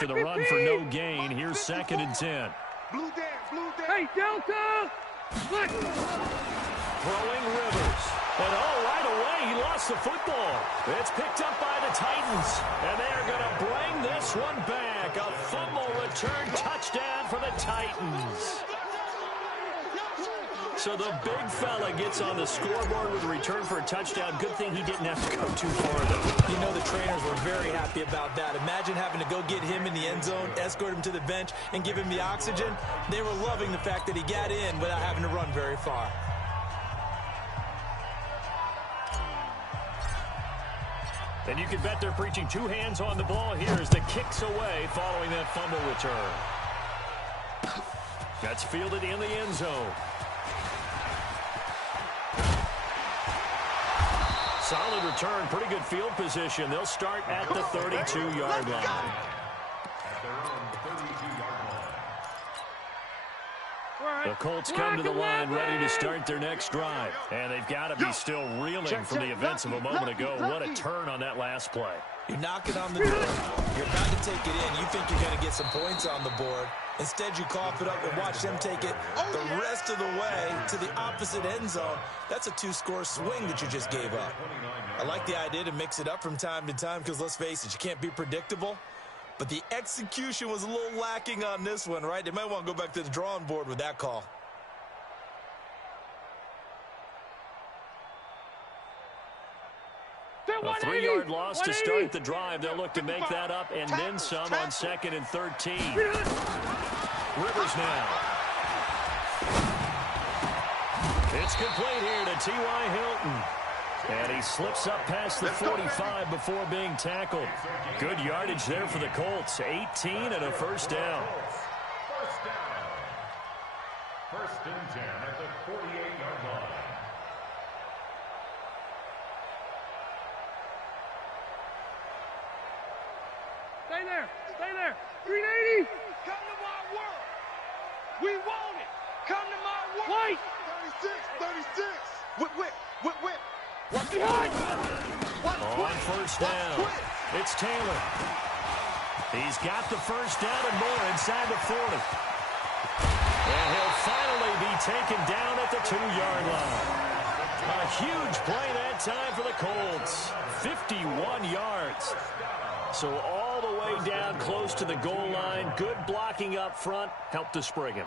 For the run for no gain. Here's 2nd and 10. Blue down, blue down. Hey, Delta! Look. Throwing Rivers. And right away, he lost the football. It's picked up by the Titans. And they are going to bring this one back. A fumble return touchdown for the Titans. So the big fella gets on the scoreboard with a return for a touchdown. Good thing he didn't have to go too far, though. You know the trainers were very happy about that. Imagine having to go get him in the end zone, escort him to the bench, and give him the oxygen. They were loving the fact that he got in without having to run very far. And you can bet they're preaching 2 hands on the ball here as the kick's away following that fumble return. That's fielded in the end zone. Solid return, pretty good field position. They'll start at the 32-yard line. The Colts come to the line ready to start their next drive. And they've got to be still reeling from the events of a moment ago. What a turn on that last play. You're knocking on the door. You're about to take it in. You think you're going to get some points on the board. Instead, you cough it up and watch them take it the rest of the way to the opposite end zone. That's a 2-score swing that you just gave up. I like the idea to mix it up from time to time because, let's face it, you can't be predictable. But the execution was a little lacking on this one, right? They might want to go back to the drawing board with that call. A 3-yard loss to start the drive. They'll look to make that up and then some on 2nd and 13. Rivers now. It's complete here to T.Y. Hilton. And he slips up past the 45 before being tackled. Good yardage there for the Colts. 18 and a first down. First and 10 at the 48-yard line. Stay there. Stay there. 380. Come to my world. We want it. Come to my world. White. 36. Whip, whip, whip, whip. What's behind? On first down, it's Taylor. He's got the first down and more inside the 40. And he'll finally be taken down at the 2-yard line. A huge play that time for the Colts. 51 yards. So all the way down close to the goal line. Good blocking up front. Helped to spring him.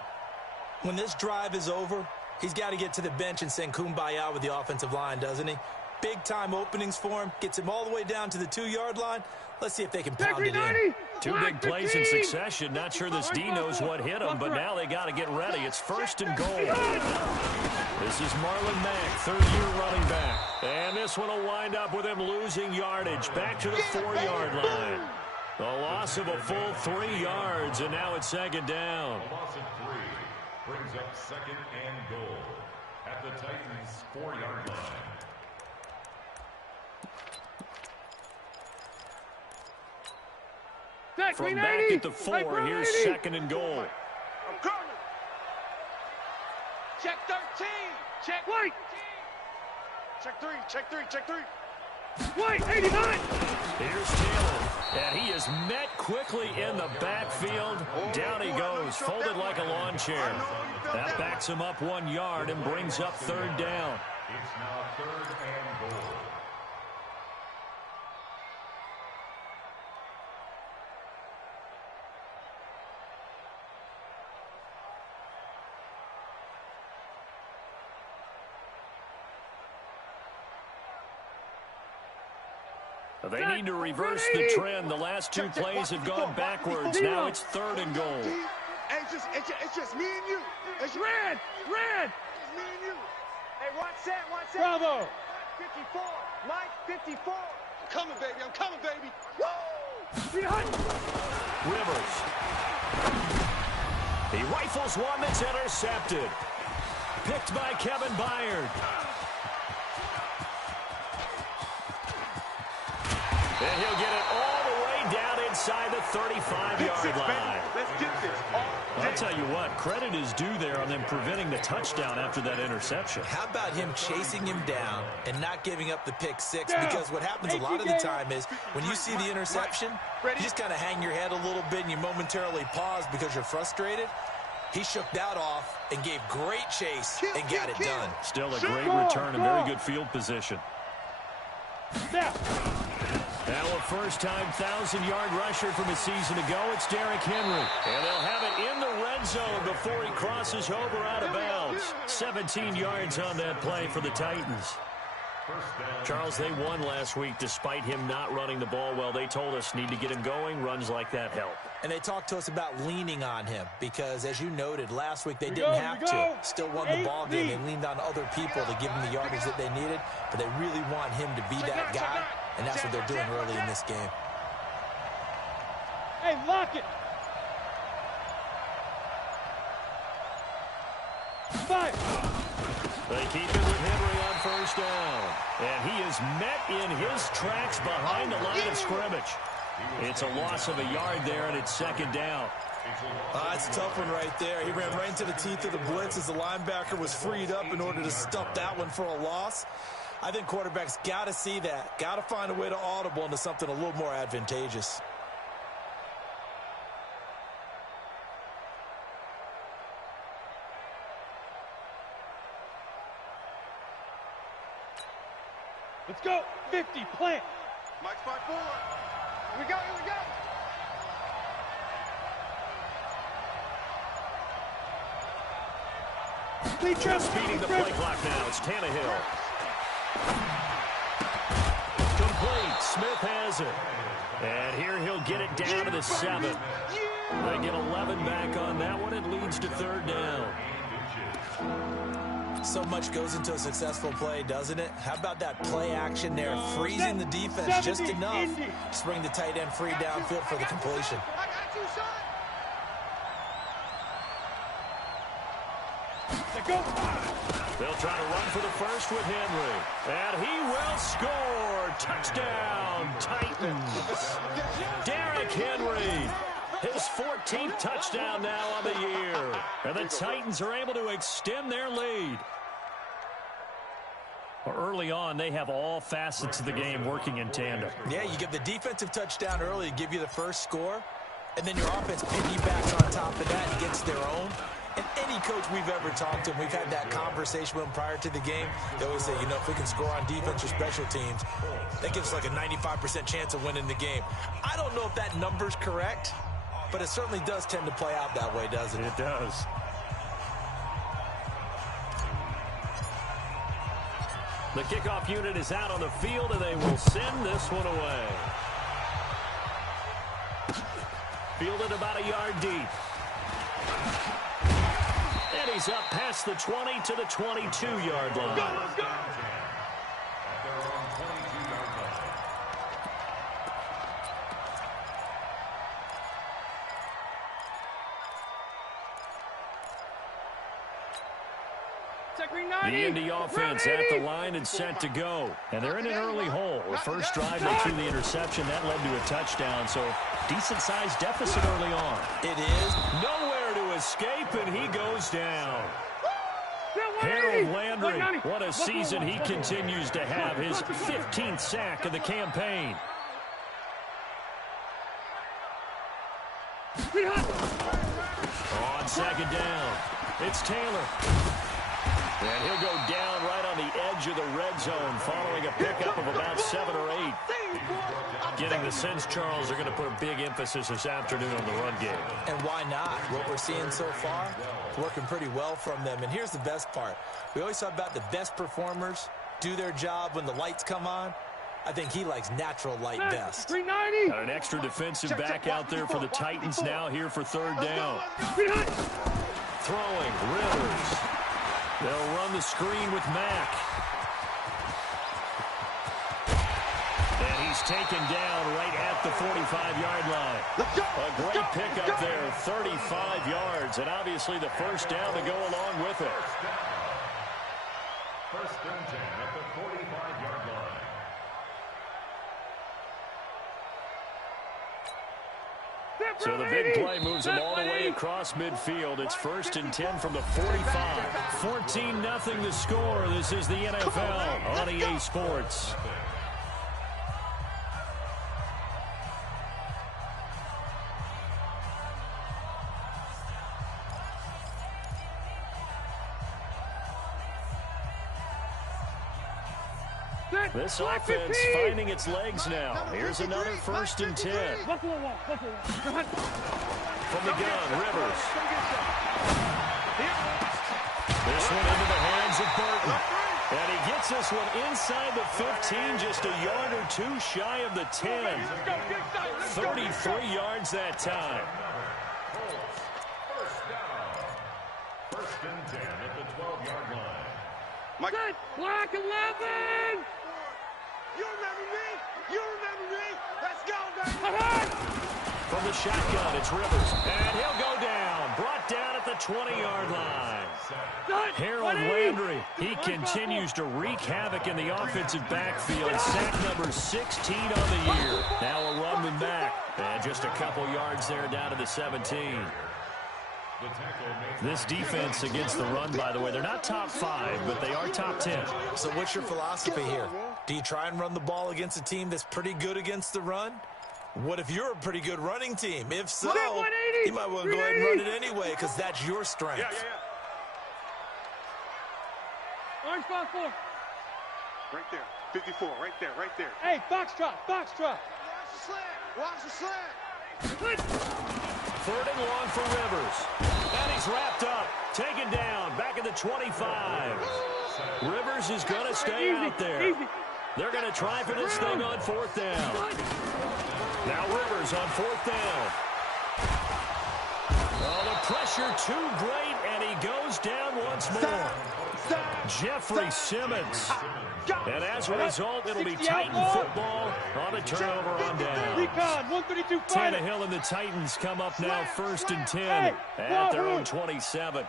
When this drive is over, he's got to get to the bench and sing Kumbaya with the offensive line, doesn't he? Big-time openings for him. Gets him all the way down to the 2-yard line. Let's see if they can pound it in. 2 big plays in succession. Not sure this D knows what hit him, but now they got to get ready. It's 1st and goal. This is Marlon Mack, 3rd-year running back. And this one will wind up with him losing yardage. Back to the 4-yard line. The loss of a full 3 yards, and now it's 2nd down. A loss of 3 brings up 2nd and goal at the Titans' 4-yard line. From back at the 4, here's 2nd and goal. I'm coming. Check 13. Check White. Check 3. Check 3. Check 3. White. 89. Here's Taylor. And he is met quickly in the backfield. Down he goes, folded like a lawn chair. That backs him up 1 yard and brings up 3rd down. It's now 3rd and goal. They need to reverse the trend. The last 2 plays have gone backwards. Now it's 3rd and goal. It's just me and you. It's Red. Red. me and you. Hey, one set. Bravo. 54. Mike, 54. I'm coming, baby. Woo! Behind. Rivers. He rifles one that's intercepted. Picked by Kevin Byard. And he'll get it all the way down inside the 35-yard line. Let's get this all day. I'll tell you what, credit is due there on them preventing the touchdown after that interception. How about him chasing him down and not giving up the pick six? Because what happens a lot of the time is when you see the interception, you just kind of hang your head a little bit and you momentarily pause because you're frustrated. He shook that off and gave great chase and got it done. Still a great return and very good field position. Now a first-time 1,000-yard rusher from a season ago, it's Derrick Henry. And they'll have it in the red zone before he crosses over out of bounds. 17 yards on that play for the Titans. Charles, they won last week despite him not running the ball well. They told us need to get him going. Runs like that help. And they talked to us about leaning on him because, as you noted, last week they didn't have to. Still won the ball game. They leaned on other people to give him the yardage that they needed, but they really want him to be that guy, and that's what they're doing early in this game. Hey, lock it. Five. They keep it with Henry on first down. And he is met in his tracks behind the line of scrimmage. It's a loss of a yard there, and it's second down. That's a tough one right there. He ran right into the teeth of the blitz as the linebacker was freed up in order to stop that one for a loss. I think quarterbacks got to see that. Got to find a way to audible into something a little more advantageous. Let's go. 50, plant. Mike's 5-4. Here we go, here we go. Just speeding the play clock now. It's Tannehill. Complete. Smith has it. And here he'll get it down to the 7. They get 11 back on that one. It leads to third down. So much goes into a successful play, doesn't it? How about that play action there, freezing the defense just enough to bring the tight end free downfield for the completion. I got you, son. They'll try to run for the first with Henry. And he will score. Touchdown, Titans. Derrick Henry. His 14th touchdown now on the year. And the Titans are able to extend their lead. Early on, they have all facets of the game working in tandem. Yeah, you get the defensive touchdown early to give you the first score, and then your offense piggybacks on top of that and gets their own. And any coach we've ever talked to, and we've had that conversation with them prior to the game, they always say, you know, if we can score on defense or special teams, that gives us like a 95% chance of winning the game. I don't know if that number's correct, but it certainly does tend to play out that way, doesn't it? It does. The kickoff unit is out on the field, and they will send this one away. Fielded about a yard deep. And he's up past the 20 to the 22-yard line. Let's go. The Indy offense at the line and set to go. And they're in an early hole. The first drive they threw the interception. That led to a touchdown. So decent-sized deficit early on. It is. Nowhere to escape, and he goes down. Harold Landry, what a season he continues to have. His 15th sack of the campaign. On second down, it's Taylor. And he'll go down right on the edge of the red zone following a pickup of about 7 or 8. Getting the sense, Charles, are going to put a big emphasis this afternoon on the run game. And why not? What we're seeing so far, working pretty well from them. And here's the best part. We always talk about the best performers do their job when the lights come on. I think he likes natural light best. 390. Got an extra defensive back out there for the Titans now here for third down. Throwing, Rivers. They'll run the screen with Mack. And he's taken down right at the 45-yard line. A great pickup there, 35 yards, and obviously the first down to go along with it. First and 10 at the 45-yard line. So the big play moves them all the way across midfield. It's 1st and 10 from the 45. 14-0 the score. This is the NFL on EA Sports. This offense finding its legs now. Here's another 1st and 10. From the gun, Rivers. This one into the hands of Burton. And he gets this one inside the 15, just a yard or two shy of the 10. 33 yards that time. First and 10 at the 12-yard line. Set, block 11! You remember me? You remember me? Let's go, baby! From the shotgun, it's Rivers. And he'll go down. Brought down at the 20-yard line. Harold Landry, he continues to wreak havoc in the offensive backfield. Sack number 16 on the year. Now a run them back. And just a couple yards there down to the 17. This defense against the run, by the way, they're not top 5, but they are top 10. So what's your philosophy here? Do you try and run the ball against a team that's pretty good against the run? What if you're a pretty good running team? If so, you might want to go ahead and run it anyway because that's your strength. Orange 5-4. Right there. 54, right there, right there. Hey, box drop. Watch the slant. Watch the slant. 3rd and long for Rivers. And he's wrapped up. Taken down. Back at the 25. Rivers is going to stay out there. They're going to try for this thing on 4th down. Now Rivers on 4th down. Oh, the pressure too great, and he goes down once more. Jeffrey Simmons. And as a result, it'll be Titan football on a turnover on down. Recon, 132 final. Tannehill and the Titans come up now 1st and 10 at their own 27.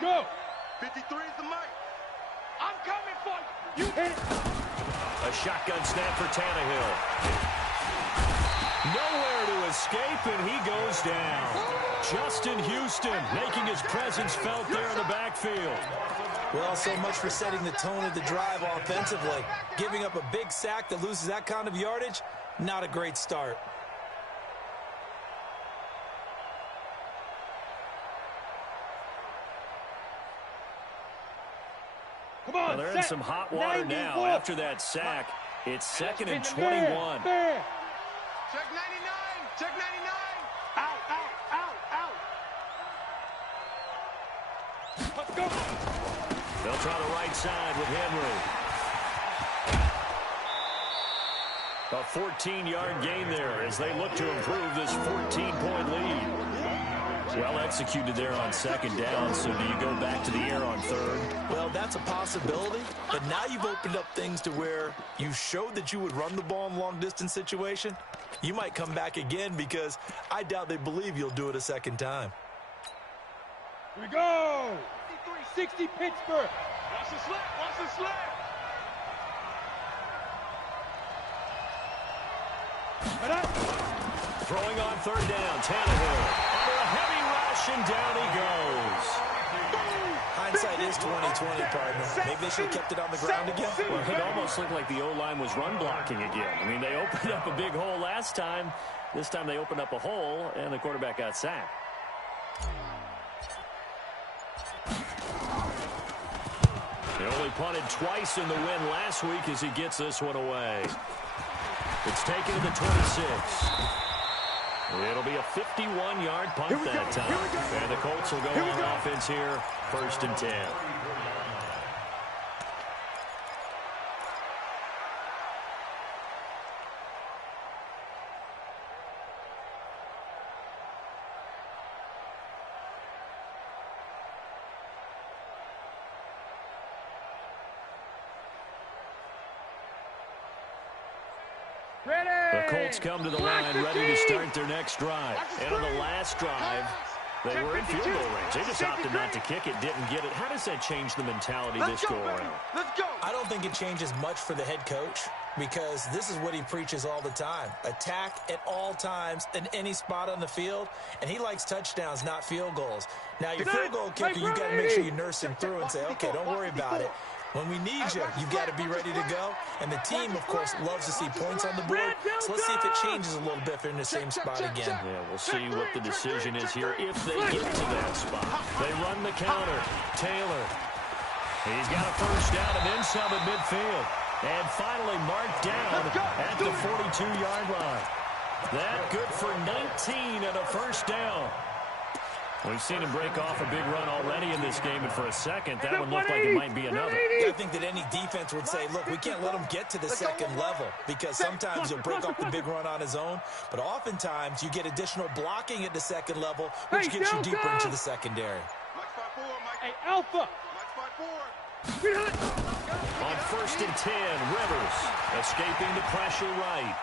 Go. 53 is the mic. I'm coming for you. You hit it. A shotgun snap for Tannehill. Nowhere to escape, and he goes down. Justin Houston making his presence felt there in the backfield. Well, so much for setting the tone of the drive offensively. Giving up a big sack that loses that kind of yardage, not a great start. Come on, well, they're in some hot water now after that sack. It's 2nd and 21. Check 99. Check 99. Out. Let's go. They'll try the right side with Henry. A 14-yard gain there as they look to improve this 14-point lead. Well executed there on 2nd down, so do you go back to the air on 3rd? Well, that's a possibility, but now you've opened up things to where you showed that you would run the ball in long-distance situation. You might come back again because I doubt they believe you'll do it a 2nd time. Here we go. 60 Pittsburgh. Watch the slant. Watch the slant. Throwing on 3rd down, Tannehill. Under a heavy rush, and down he goes. Hindsight is 20/20, partner. Maybe they should have kept it on the ground again. Well, it almost looked like the O-line was run blocking again. I mean, they opened up a big hole last time. This time they opened up a hole, and the quarterback got sacked. He only punted twice in the win last week as he gets this one away. It's taken to the 26. It'll be a 51-yard punt that time. And the Colts will go on offense here, 1st and 10. The Colts come to the line ready to start their next drive. And on the last drive, they were in field goal range. They just opted not to kick it, didn't get it. How does that change the mentality this go around? Let's go. I don't think it changes much for the head coach. because this is what he preaches all the time. Attack at all times in any spot on the field, and he likes touchdowns, not field goals. Now, your field goal kicker, you got to make sure you nurse him through and say, okay, don't worry about it. When we need you, you got to be ready to go. And the team, of course, loves to see points on the board. So let's see if it changes a little bit if they're in the same spot again. Yeah, we'll see what the decision is here if they get to that spot. They run the counter. Taylor. He's got a first down and then some at midfield. And finally marked down at the 42-yard line. That good for 19 and a first down. We've seen him break off a big run already in this game, and for a second, that one looked like it might be another. I think that any defense would say, look, we can't let him get to the second level, because sometimes he'll break off the big run on his own, but oftentimes you get additional blocking at the second level, which gets you deeper into the secondary. Hey, Alpha. On 1st and 10, Rivers escaping the pressure right.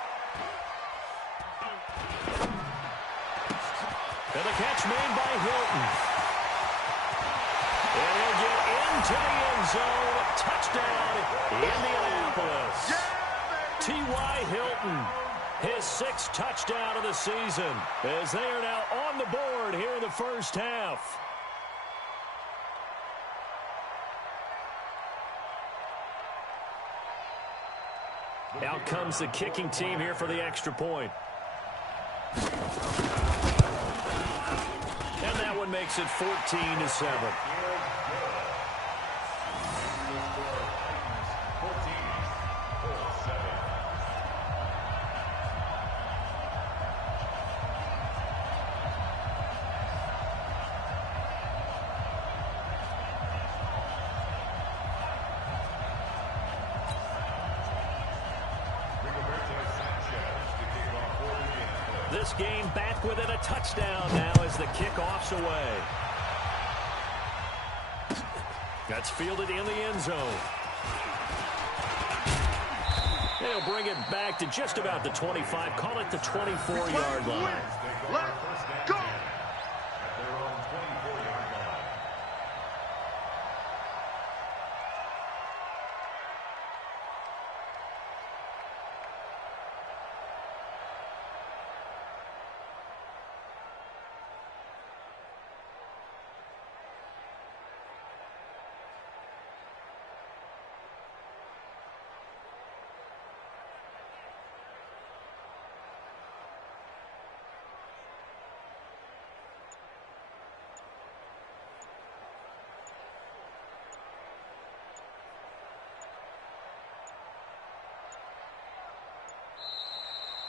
And the catch made by Hilton. And he'll get into the end zone. Touchdown, Indianapolis. T.Y. Hilton, his 6th touchdown of the season, as they are now on the board here in the first half. Out comes the kicking team here for the extra point. And that one makes it 14-7. This game back within a touchdown now as the kickoff's away. That's fielded in the end zone. They'll bring it back to just about the 25, call it the 24-yard line. Let's go!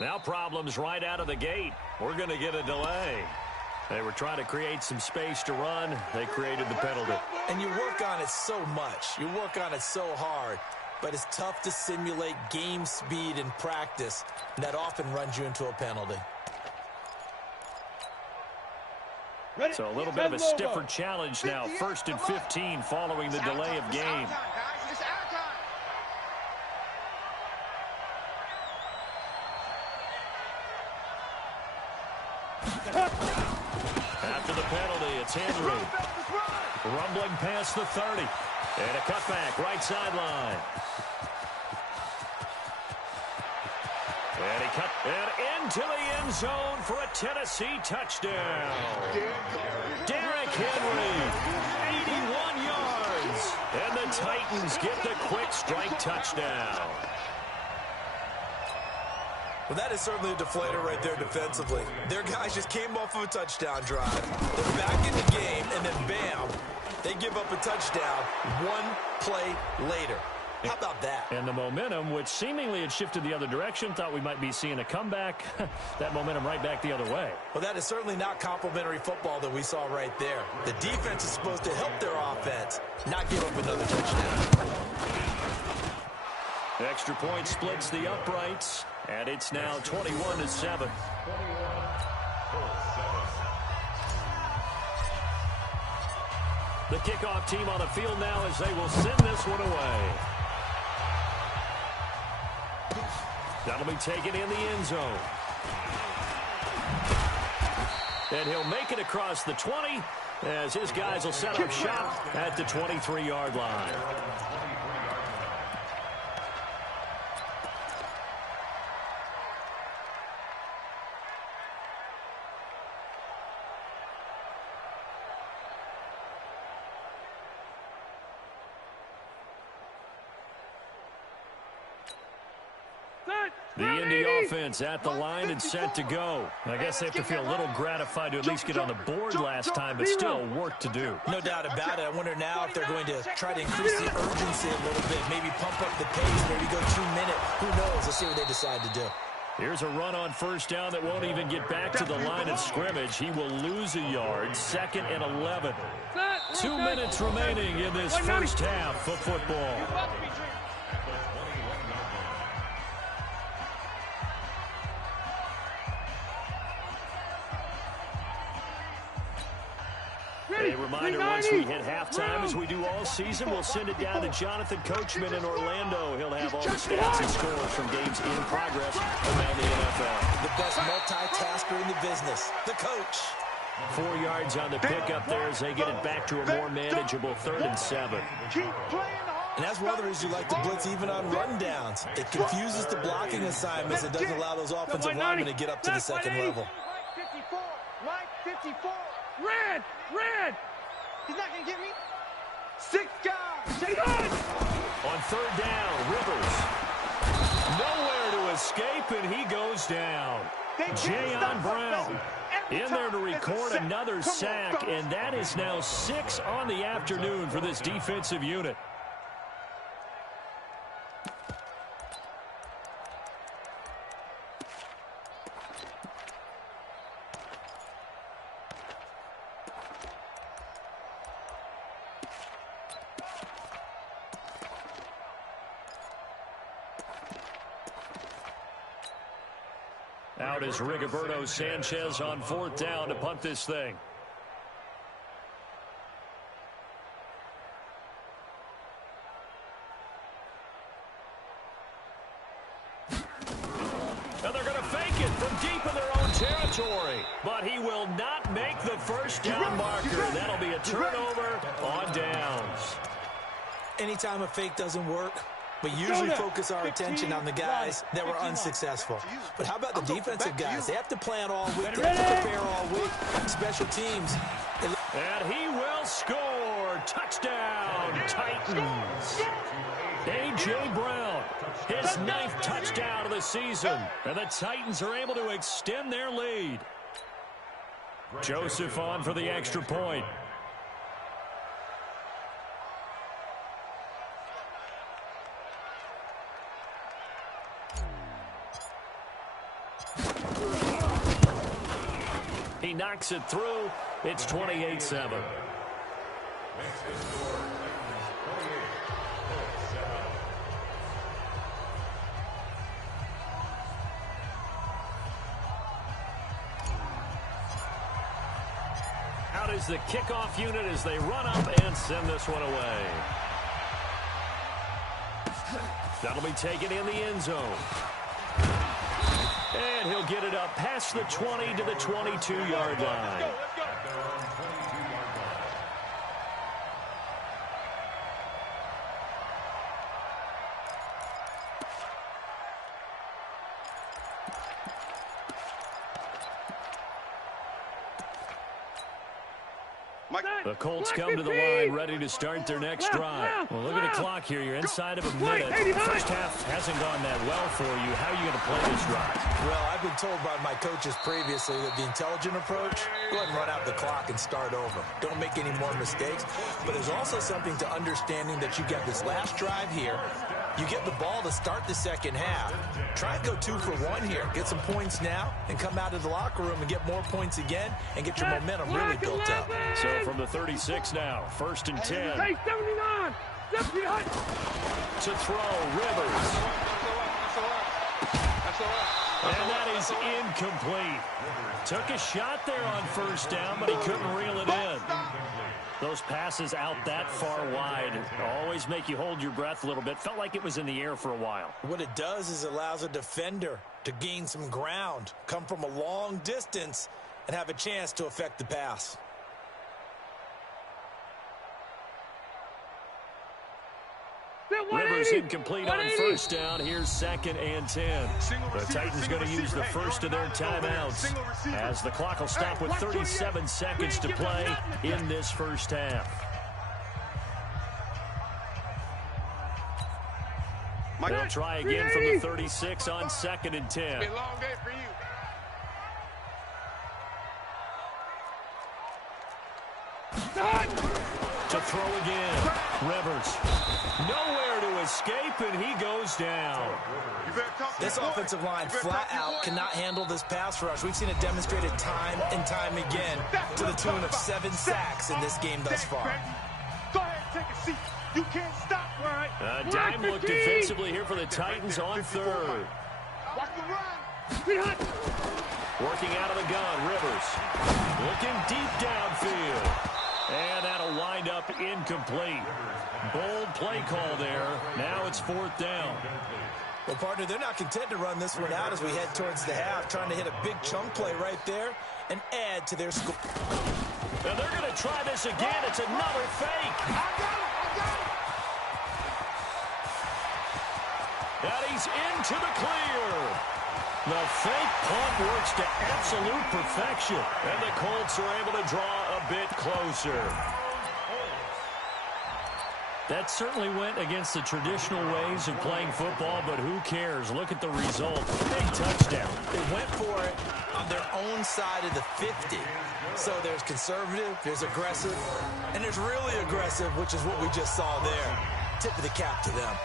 Now problems right out of the gate. We're going to get a delay. They were trying to create some space to run. They created the penalty. And you work on it so much. You work on it so hard. But it's tough to simulate game speed in practice. And that often runs you into a penalty. So a little bit of a stiffer challenge now. 1st and 15 following the delay of game. After the penalty, it's Henry. Rumbling past the 30. And a cutback, right sideline. And he cut and into the end zone for a Tennessee touchdown. Derrick Henry, 81 yards. And the Titans get the quick strike touchdown. Well, that is certainly a deflator right there defensively. Their guys just came off of a touchdown drive. They're back in the game, and then bam, they give up a touchdown one play later. How about that? And the momentum, which seemingly had shifted the other direction, thought we might be seeing a comeback. That momentum right back the other way. Well, that is certainly not complimentary football that we saw right there. The defense is supposed to help their offense, not give up another touchdown. Extra point splits the uprights, and it's now 21-7. The kickoff team on the field now as they will send this one away. That'll be taken in the end zone. And he'll make it across the 20 as his guys will set up shop at the 23-yard line. The Indy offense at the line and set to go. I guess they have to feel a little gratified to at least get on the board last time, but still work to do. No doubt about it. I wonder now if they're going to try to increase the urgency a little bit, maybe pump up the pace, maybe go 2 minute. Who knows? Let's see what they decide to do. Here's a run on first down that won't even get back to the line of scrimmage. He will lose a yard, 2nd and 11. 2 minutes remaining in this first half of football. A reminder, once we hit halftime, as we do all season, we'll send it down to Jonathan Coachman in Orlando. He'll have all the stats and scores from games in progress around the NFL. The best multitasker in the business, the coach. 4 yards on the pickup there as they get it back to a more manageable 3rd and 7. And that's one of the reasons you like to blitz even on rundowns. It confuses the blocking assignments. It doesn't allow those offensive linemen to get up to the second level. Mike 54. Red! He's not going to get me. 6 guys. Take on! On 3rd down, Rivers. Nowhere to escape, and he goes down. Jayon Brown in there to record another sack, and that is now 6 on the afternoon for this defensive unit. Out is Rigoberto Sanchez on 4th down to punt this thing. And they're going to fake it from deep in their own territory. But he will not make the first down marker. That'll be a turnover on downs. Anytime a fake doesn't work, we usually focus our attention on the guys that were unsuccessful. But how about the defensive guys? They have to plan all week. They have to prepare all week. Special teams. And he will score. Touchdown, Titans. A.J. Brown, his 9th touchdown of the season. And the Titans are able to extend their lead. Joseph on for the extra point. He knocks it through. It's 28-7. Out is the kickoff unit as they run up and send this one away. That'll be taken in the end zone. And he'll get it up past the 20 to the 22-yard line. The Colts come to the line ready to start their next drive. Well, look at the clock here. You're inside of a minute. First half hasn't gone that well for you. How are you going to play this drive? Well, I've been told by my coaches previously that the intelligent approach, go ahead and run out the clock and start over. Don't make any more mistakes. But there's also something to understanding that you got this last drive here. You get the ball to start the second half. Try and go 2 for 1 here. Get some points now and come out of the locker room and get more points again and get your momentum really built up. So from the 36 now, 1st and 10. Hey, 79. To throw, Rivers. And that is incomplete. Took a shot there on first down, but he couldn't reel it in. Those passes out that far wide always make you hold your breath a little bit. Felt like it was in the air for a while. What it does is it allows a defender to gain some ground, come from a long distance, and have a chance to affect the pass. Rivers incomplete on first down. Here's 2nd and 10. The Titans going to use the first of their timeouts as the clock will stop with 37 seconds to play in this first half. They'll try again from the 36 on 2nd and 10. Be a long day for you. To throw again. Rivers. Nowhere to escape, and he goes down. This offensive line flat out cannot handle this pass rush. We've seen it demonstrated time and time again to the tune of 7 sacks in this game thus far. Go ahead, take a seat. You can't stop. A dime look defensively here for the Titans on 3rd. Watch the run. Working out of the gun, Rivers. Looking deep downfield. And that'll wind up incomplete. Bold play call there. Now it's 4th down. Well, partner, they're not content to run this one out as we head towards the half, trying to hit a big chunk play right there and add to their score. And they're going to try this again. It's another fake. I got it. And he's into the clear. The fake punt works to absolute perfection. And the Colts are able to draw a bit closer. That certainly went against the traditional ways of playing football, but who cares? Look at the result. Big touchdown. They went for it on their own side of the 50. So there's conservative, there's aggressive, and there's really aggressive, which is what we just saw there. Tip of the cap to them.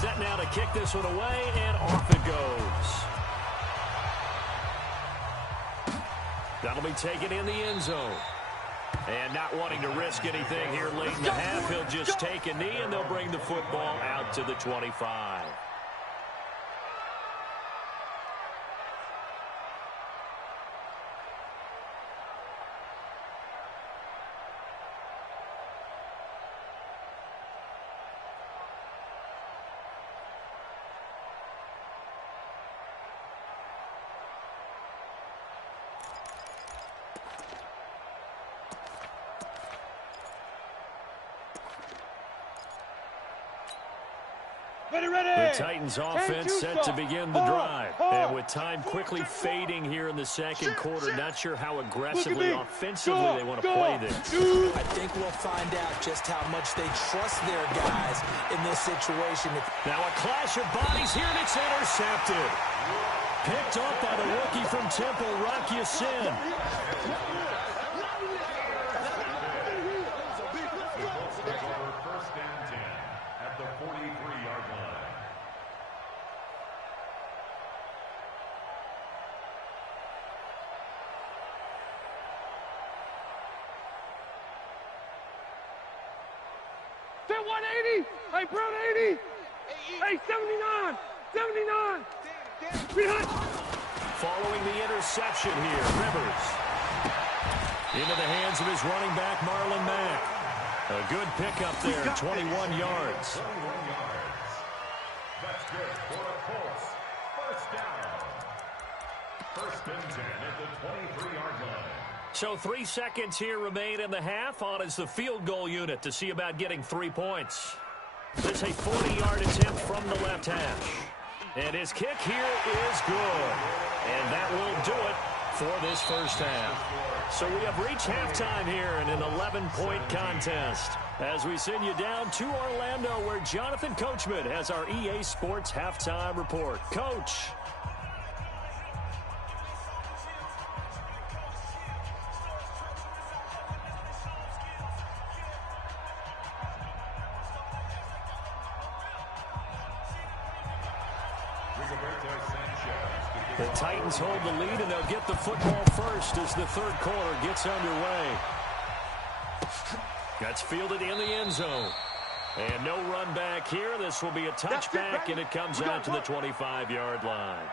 Set now to kick this one away, and off it goes. That'll be taken in the end zone. And not wanting to risk anything here late in the half, he'll just take a knee, and they'll bring the football out to the 25. The Titans offense set to begin the drive. And with time quickly fading here in the second quarter, not sure how aggressively, offensively they want to play this. I think we'll find out just how much they trust their guys in this situation. Now a clash of bodies here, and it's intercepted. Picked up by the rookie from Temple, Rock Ya-Sin. They're 180. Hey, Brown 80. Hey, 79. 79. Following the interception here, Rivers. Into the hands of his running back, Marlon Mack. A good pickup there, 21 yards. 21 yards. That's good for the Colts. First down. First and 10 at the 23-yard line. So 3 seconds here remain in the half. On is the field goal unit to see about getting 3 points. This is a 40-yard attempt from the left hash. And his kick here is good. And that will do it for this first half. So we have reached halftime here in an 11-point contest as we send you down to Orlando where Jonathan Coachman has our EA Sports halftime report. Coach. The Titans hold the lead, and they'll get the football first as the third quarter gets underway. That's fielded in the end zone. And no run back here. This will be a touchback, and it comes out to the 25-yard line.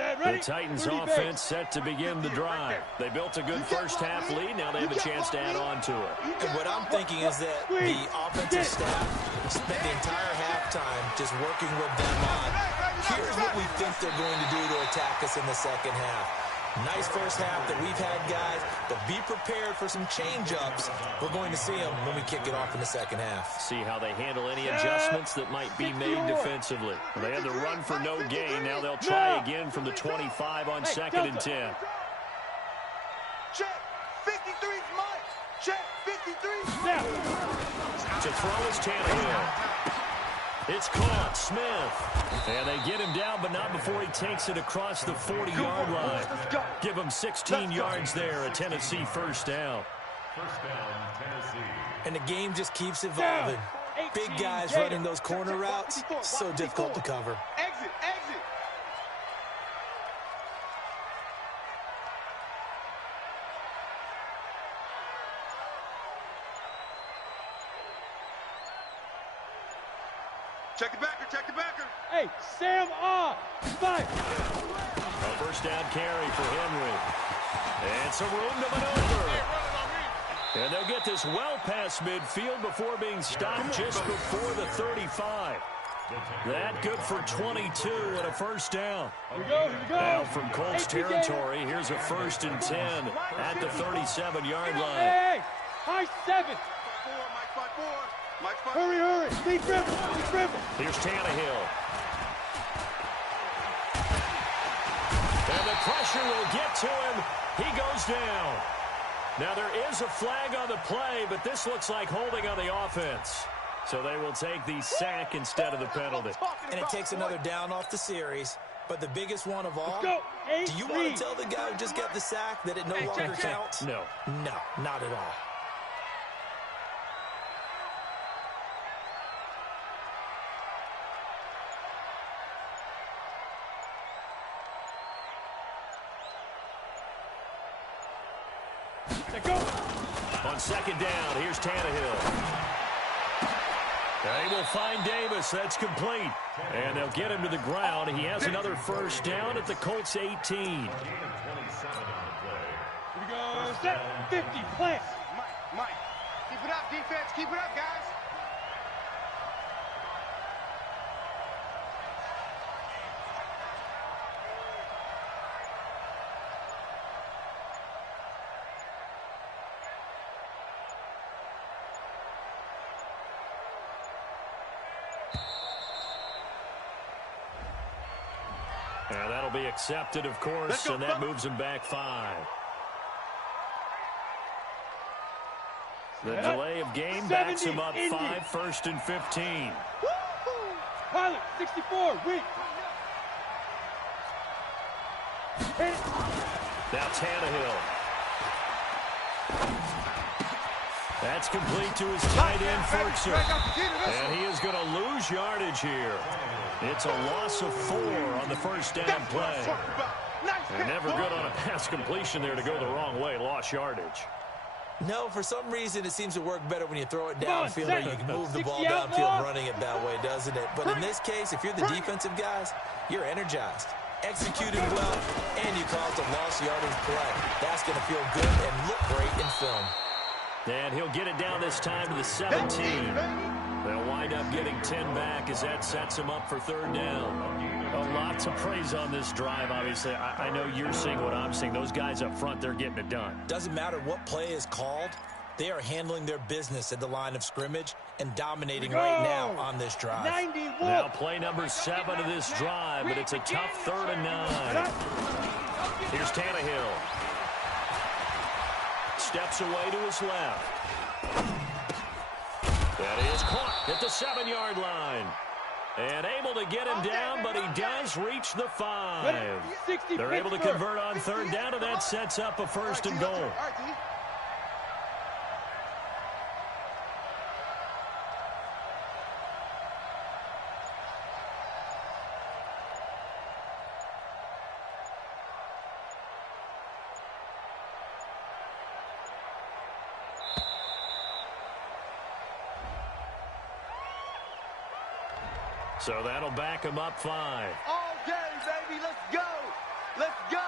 The Titans offense set to begin the drive. They built a good first-half lead. Now they have a chance to add on to it. And what I'm thinking is that the offensive staff spent the entire halftime just working with them on, here's what we think they're going to do to attack us in the second half. Nice first half that we've had, guys, but be prepared for some change-ups. We're going to see them when we kick it off in the second half. See how they handle any adjustments that might be made defensively. They had the run for no gain. Now they'll try again from the 25 on 2nd and 10. Check. 53's Mike. Check. 53's Now. To throw is Tannehill. It's caught. Smith. And they get him down, but not before he takes it across the 40-yard line. Give him 16 yards there, a Tennessee first down. First down, Tennessee. And the game just keeps evolving. Big guys running those corner routes, so difficult to cover. Exit. Check the backer. Hey, Sam off. Spike. A first down carry for Henry. And some room to maneuver. And they'll get this well past midfield before being stopped just before the 35. That good for 22 and a first down. Here we go. Now from Colts territory, here's a 1st and 10 at the 37-yard line. Hey, high 7. Mike 5-4. Hurry. Deep dribble. Here's Tannehill. And the pressure will get to him. He goes down. Now there is a flag on the play, but this looks like holding on the offense. So they will take the sack instead of the penalty. And it takes another down off the series. But the biggest one of all, Go. do you want to tell the guy who just got the sack that it no longer counts? No. No, not at all. Go. On 2nd down, here's Tannehill. They will find Davis. That's complete. And they'll get him to the ground. He has another first down at the Colts 18. Here we go. Set. 50. Plant. Mike. Keep it up, defense. Keep it up, guys. And that'll be accepted, of course, and that moves him back 5. The delay of game backs him up 5, 1st and 15. Pilot, 64, weak. Now Tannehill. That's complete to his tight end, Ferguson. And he is going to lose yardage here. It's a loss of 4 on the first down play. And never good on a pass completion there to go the wrong way. Lost yardage. No, for some reason it seems to work better when you throw it downfield or you can move the ball downfield running it that way, doesn't it? But in this case, if you're the defensive guys, you're energized, executed well, and you caused a lost yardage play. That's going to feel good and look great in film. And he'll get it down this time to the 17. They'll wind up getting 10 back as that sets him up for 3rd down. A lot to praise on this drive, obviously. I know you're seeing what I'm seeing. Those guys up front, they're getting it done. Doesn't matter what play is called. They are handling their business at the line of scrimmage and dominating right now on this drive. 91. Now play number 7 of this drive, but it's a tough 3rd and 9. Here's Tannehill. Steps away to his left. That is caught at the 7-yard line. And able to get him down, but he does reach the 5. They're able to convert on 3rd down, and that sets up a 1st and goal. So that'll back him up 5. All day, baby. Let's go. Let's go.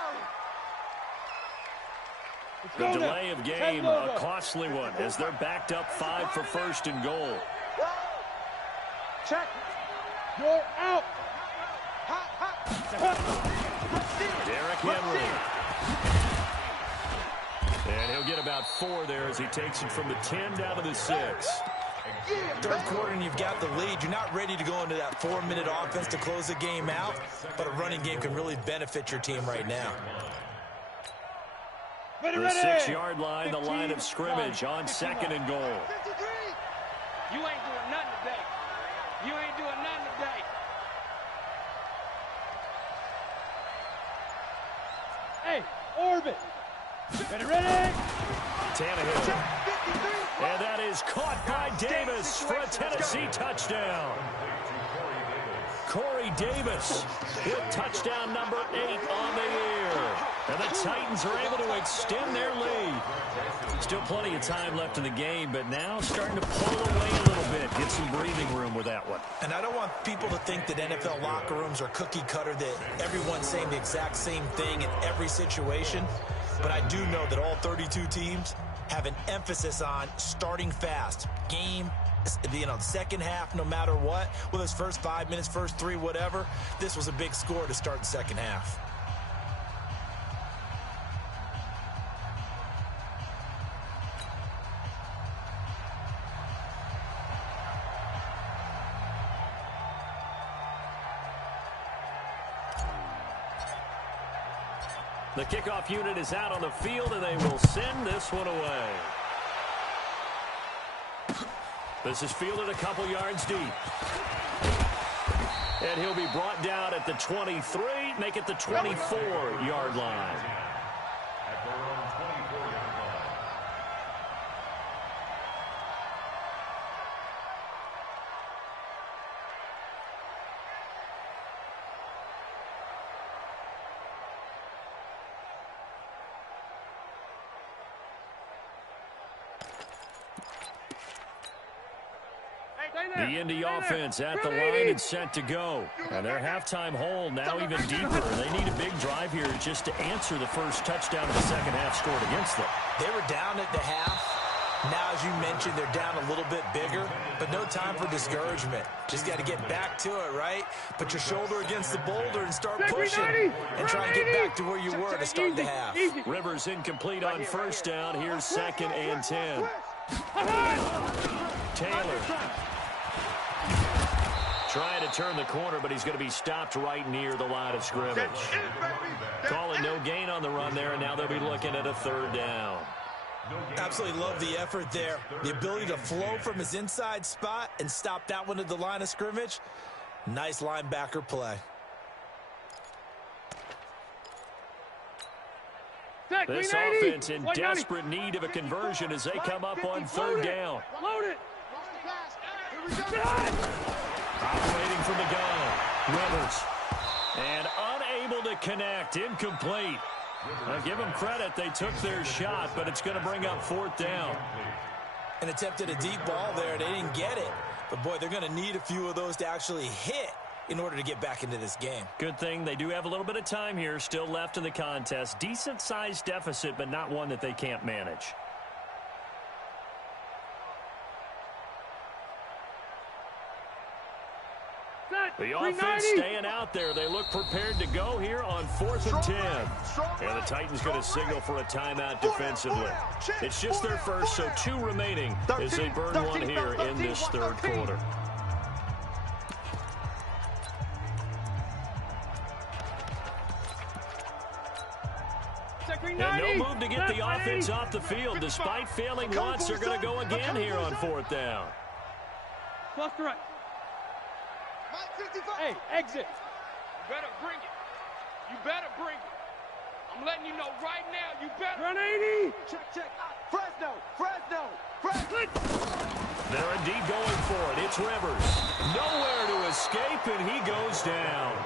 The delay of game, a costly one, as they're backed up 5 for first and goal. Check. You're out. Derrick Henry. And he'll get about 4 there as he takes it from the 10 down to the 6. Third quarter and you've got the lead. You're not ready to go into that 4-minute offense to close the game out, but a running game can really benefit your team right now. The 6-yard line, the line of scrimmage on 2nd and goal. You ain't doing nothing today. You ain't doing nothing today. Hey, orbit. Ready? Tannehill. And that is caught by Davis for a Tennessee touchdown. Corey Davis with touchdown number 8 on the year. And the Titans are able to extend their lead. Still plenty of time left in the game, but now starting to pull away a little bit. Get some breathing room with that one. And I don't want people to think that NFL locker rooms are cookie cutter, that everyone's saying the exact same thing in every situation. But I do know that all 32 teams have an emphasis on starting fast. Game, second half, no matter what. Whether it's first 5 minutes, first 3, whatever. This was a big score to start the second half. The kickoff unit is out on the field, and they will send this one away. This is fielded a couple yards deep. And he'll be brought down at the 23, make it the 24-yard line. At their own 24-yard line. The Indy offense at the line and set to go. And their halftime hole now even deeper. They need a big drive here just to answer the first touchdown of the second half scored against them. They were down at the half. Now, as you mentioned, they're down a little bit bigger, but no time for discouragement. Just got to get back to it, right? Put your shoulder against the boulder and start pushing and try and get back to where you were to start the half. Rivers incomplete on first down. Here's 2nd and 10. Taylor trying to turn the corner, but he's going to be stopped right near the line of scrimmage. Calling no gain on the run there, and now they'll be looking at a 3rd down. Absolutely love the effort there. The ability to flow from his inside spot and stop that one at the line of scrimmage. Nice linebacker play. This offense in desperate need of a conversion as they come up on 3rd down. Load it. Operating from the gun, Rivers. And unable to connect, incomplete. Now give them credit, they took their shot, but it's going to bring up 4th down. And attempted a deep ball there. They didn't get it. But, boy, they're going to need a few of those to actually hit in order to get back into this game. Good thing they do have a little bit of time here still left in the contest. Decent-sized deficit, but not one that they can't manage. The offense staying out there. They look prepared to go here on 4th and 10. And the Titans going to signal for a timeout defensively. It's just their first, so 2 remaining as they burn one here in this 3rd quarter. And no move to get the offense off the field. Despite failing once, they're going to go again here on 4th down. Plus the right. Hey, exit. You better bring it. You better bring it. I'm letting you know right now, you better. Run 80. Check. Fresno. They're indeed going for it. It's Rivers. Nowhere to escape, and he goes down.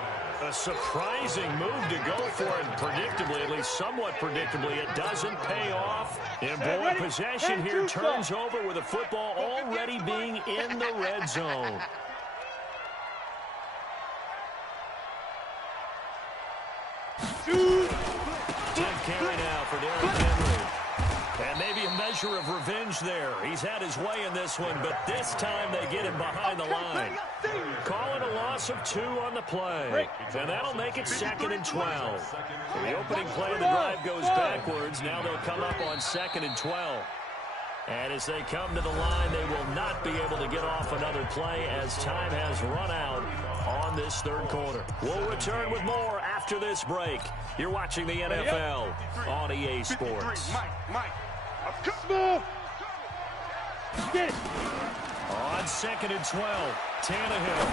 A surprising move to go for it. Predictably, at least somewhat predictably, it doesn't pay off. And boy, possession here turns over with the football already being in the red zone. 10th carry now for Derrick Henry. And maybe a measure of revenge there. He's had his way in this one, but this time they get him behind the line. Calling a loss of 2 on the play. And that'll make it 2nd and 12. So the opening play of the drive goes backwards. Now they'll come up on 2nd and 12. And as they come to the line, they will not be able to get off another play as time has run out on this 3rd quarter. We'll return with more after this break. You're watching the NFL on EA Sports. Mike. Small. Get it. On 2nd and 12, Tannehill.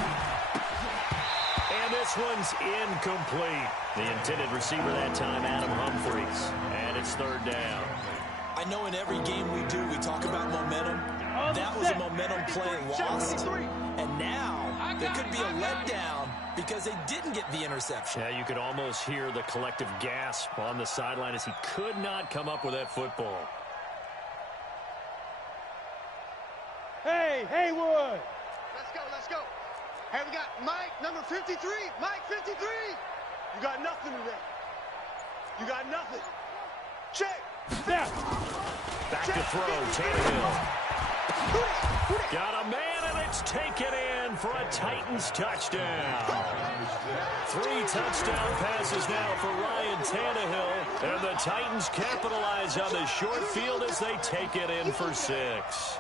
And this one's incomplete. The intended receiver that time, Adam Humphries. And it's 3rd down. I know in every game we do, we talk about momentum. That was a momentum play lost. And now there could be a letdown because they didn't get the interception. Yeah, you could almost hear the collective gasp on the sideline as he could not come up with that football. Hey, Haywood. Let's go. Hey, we got Mike, number 53. Mike, 53. You got nothing today. You got nothing. Check. Snap. Back to throw, Tannehill. Got a man, and it's taken in for a Titans touchdown. 3 touchdown passes now for Ryan Tannehill. And the Titans capitalize on the short field as they take it in for 6.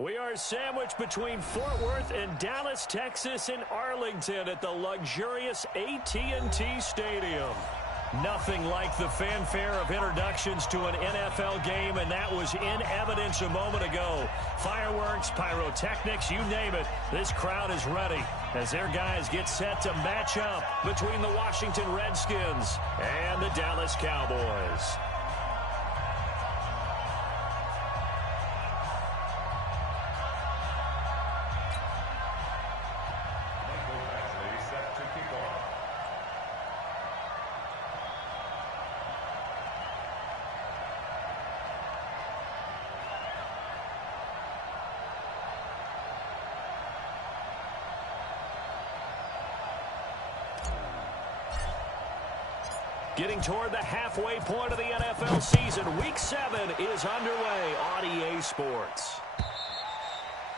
We are sandwiched between Fort Worth and Dallas, Texas, and Arlington at the luxurious AT&T Stadium. Nothing like the fanfare of introductions to an NFL game, and that was in evidence a moment ago. Fireworks, pyrotechnics, you name it. This crowd is ready as their guys get set to match up between the Washington Redskins and the Dallas Cowboys. Getting toward the halfway point of the NFL season. Week 7 is underway on EA Sports.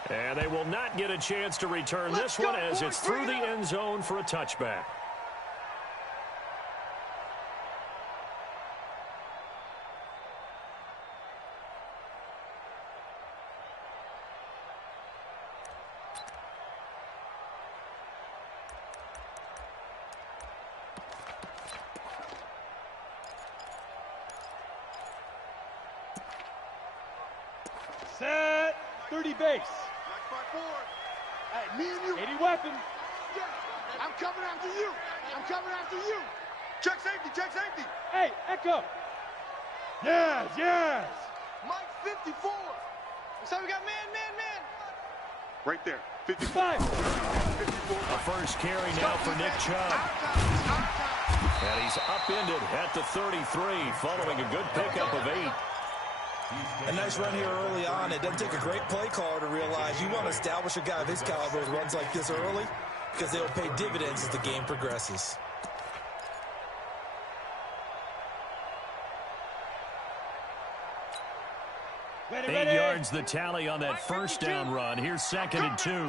And they will not get a chance to return this one as it's through the end zone for a touchback. Set. 30 base. Hey, me and you. 80 weapon. Yeah, I'm coming after you. I'm coming after you. Check safety, check safety. Hey, Echo. Yes, yes. Mike 54. So we got man. Right there, 55. 54. A first carry now for Nick Chubb. And he's upended at the 33 following a good pickup of 8. A nice run here early on. It doesn't take a great play caller to realize you want to establish a guy of his caliber with runs like this early because they'll pay dividends as the game progresses. Ready, 8 yards the tally on that first down run. Here's 2nd and 2. I'm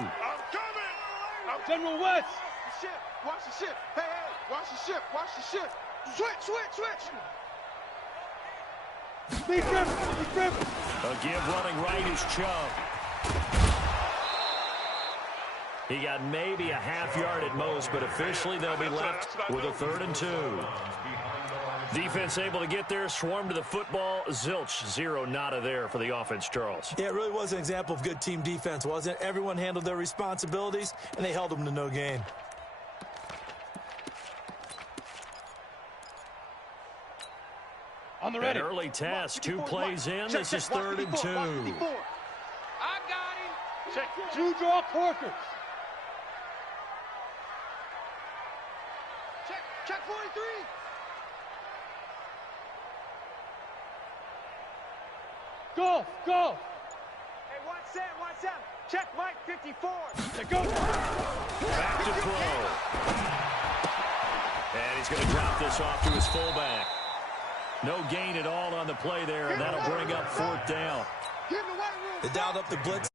coming. General West. Watch the ship. Hey, watch the ship. Watch the ship. Switch. Speed driven. A give running right is Chubb. He got maybe a half yard at most, but officially they'll be left with a 3rd and 2. Defense able to get there, swarm to the football. Zilch, 0 nada there for the offense, Charles. Yeah, it really was an example of good team defense, wasn't it? Everyone handled their responsibilities, and they held them to no gain. On the An ready. early test, 2 plays in. This is 3rd and 2. I got him. Check 2 draw Corkers. Check 43. Go. Hey, watch that. Check Mike 54. Let go. Back to throw. And he's going to drop this off to his fullback. No gain at all on the play there, and that'll bring up 4th down. Get in the white room. They dialed up the blitz